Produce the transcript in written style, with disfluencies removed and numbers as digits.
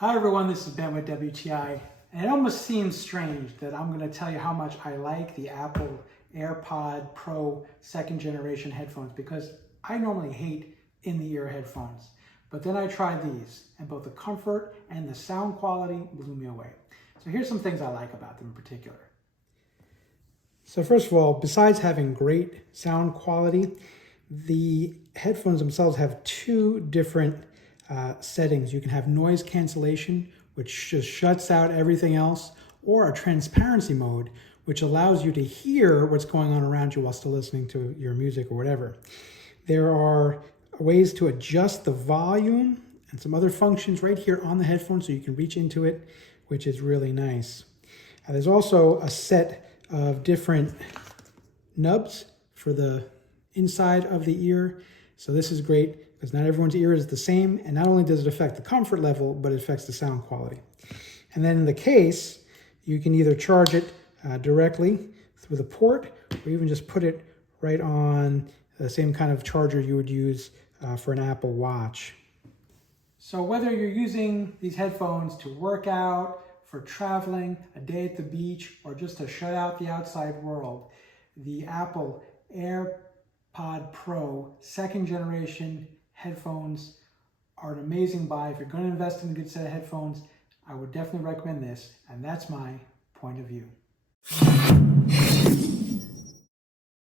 Hi everyone, this is Ben with WTI, and it almost seems strange that I'm going to tell you how much I like the Apple AirPod Pro second generation headphones because I normally hate in-the-ear headphones. But then I tried these, and both the comfort and the sound quality blew me away. So here's some things I like about them in particular. So first of all, besides having great sound quality, the headphones themselves have two different settings. You can have noise cancellation, which just shuts out everything else, or a transparency mode, which allows you to hear what's going on around you while still listening to your music or whatever. There are ways to adjust the volume and some other functions right here on the headphone so you can reach into it, which is really nice. There's also a set of different nubs for the inside of the ear. So this is great because not everyone's ear is the same, and not only does it affect the comfort level, but it affects the sound quality. And then in the case, you can either charge it directly through the port, or even just put it right on the same kind of charger you would use for an Apple Watch. So whether you're using these headphones to work out, for traveling, a day at the beach, or just to shut out the outside world, the Apple AirPod Pro second generation headphones are an amazing buy. If you're going to invest in a good set of headphones, I would definitely recommend this, and that's my point of view.